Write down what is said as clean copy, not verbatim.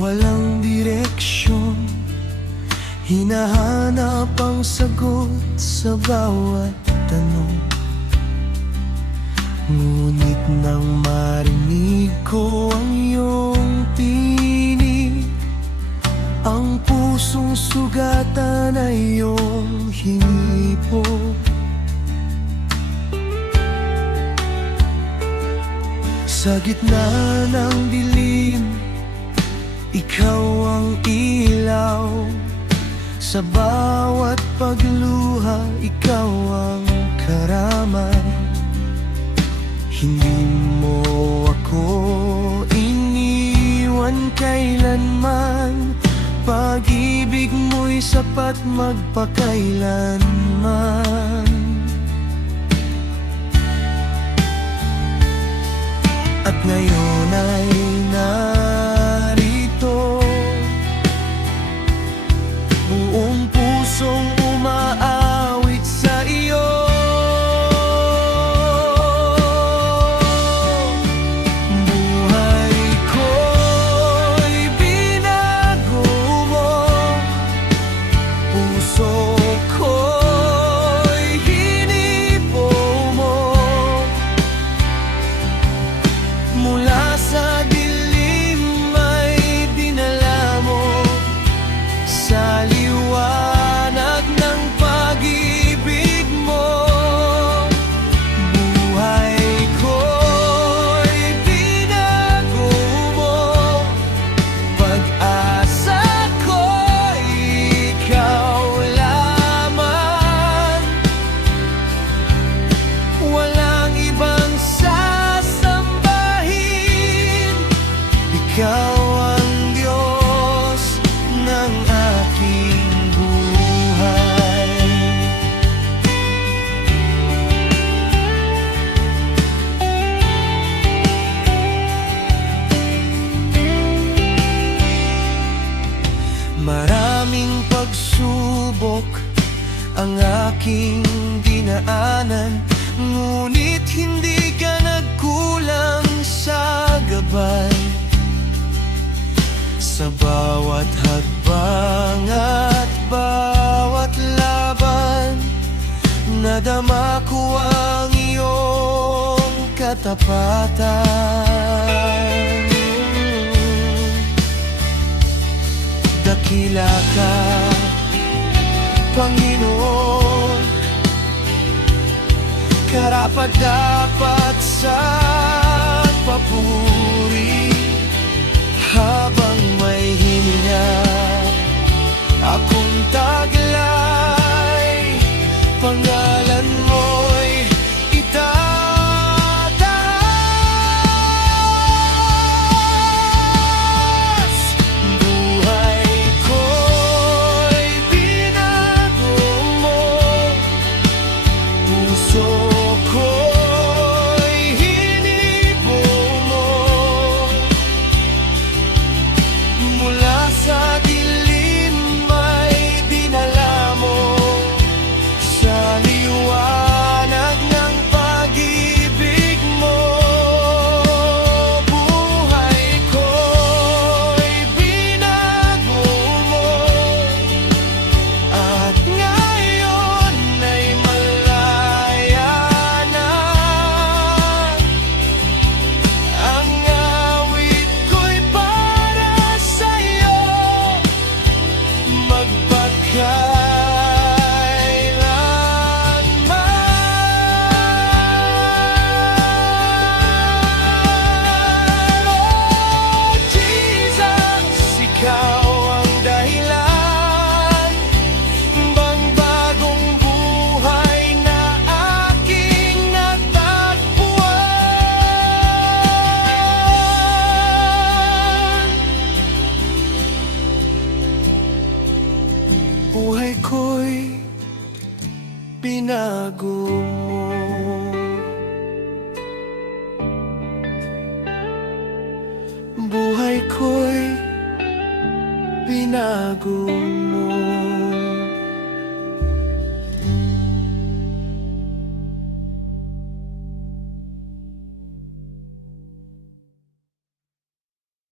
Walang direksyon, hinahanap ang sagot sa bawat tanong. Ngunit nang marinig ko ang iyong tinig, ang pusong sugatan ay iyong hinipo. Sa gitna ng dilim, ikaw ang ilaw. Sa bawat pagluha, ikaw ang karamay. Hindi mo ako iniwan kailanman. Pag-ibig mo'y sapat magpakailanman. At ngayon ay buong pusong umaawit sa iyo. Buhay ko'y binago mo, puso ko'y hinipo mo. Mula sa dilim ay dinala mo sa liwanag ng pag-ibig mo. Buhay ko'y binago mo, pag-asa ko'y ikaw lamang. Walang ibang sasambahin, ikaw ang Diyos ng aking buhay. Maraming pagsubok ang aking dinaanan, ngunit hindi ka nagkulang sa gabay. Sa bawat hakbang at bawat laban, nadama ko ang iyong katapatan. Dakila ka, Panginoon, karapat-dapat sa papuri. Habang may hininga, akong taglay, pangalan mo'y itataas. Buhay ko'y binago mo, puso ko'y hinipo mo. Binago mo. Buhay ko'y binago mo.